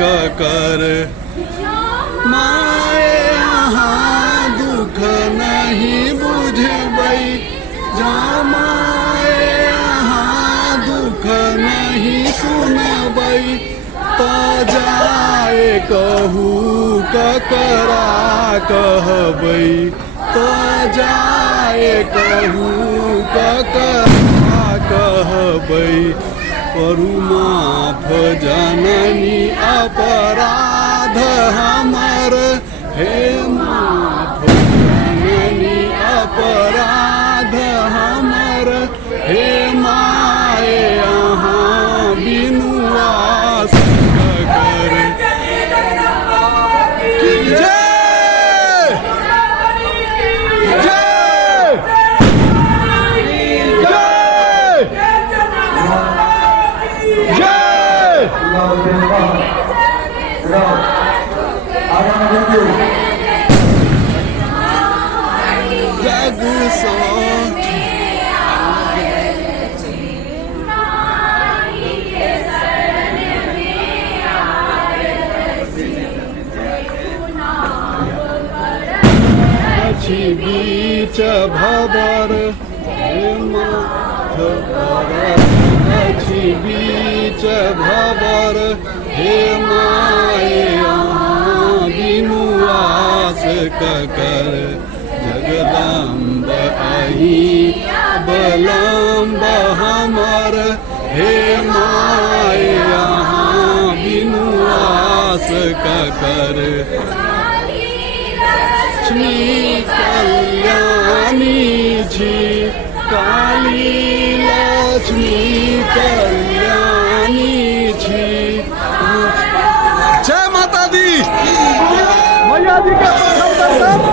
कर माए यहाँ दुख नहीं बुझबै जमाए यहाँ दुख नहीं सुनबै तो जाए कहू ककरा कहबै तो जाए कहू ककरा कहबै करू माफ जननी अपराध हमर हे माफ जननी अपराध हमर हे माए यहाँ बिनु आस कर जग सो बीच भवर हे माथ बीच भवर हे माए यहाँ बिनु आस कर जगदम्ब आई बलम्ब हमर हे माए यहाँ बिनु आस कर लक्ष्मी कल्याणी छी काली लक्ष्मी कल्याणी छी जय माता दी मैया जी का